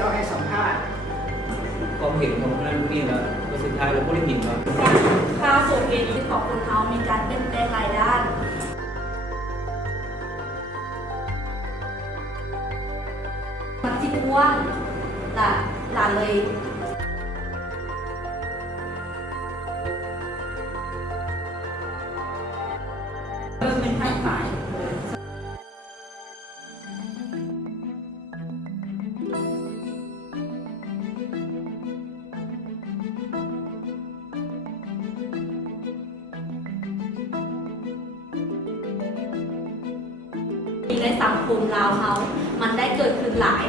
จ้าให้สัมภาษณ์ความเห็นของนั่นนี่แล้วสุดท้ายเราก็ได้เห็นว่าค่าส่วนเกินของคนเขามีการเปลี่ยนแปลงหลายด้านมันจิตว่างหลานเลยเป็นท่านฝ่ายในสังคมลาวเขามันได้เกิดขึ้นหลาย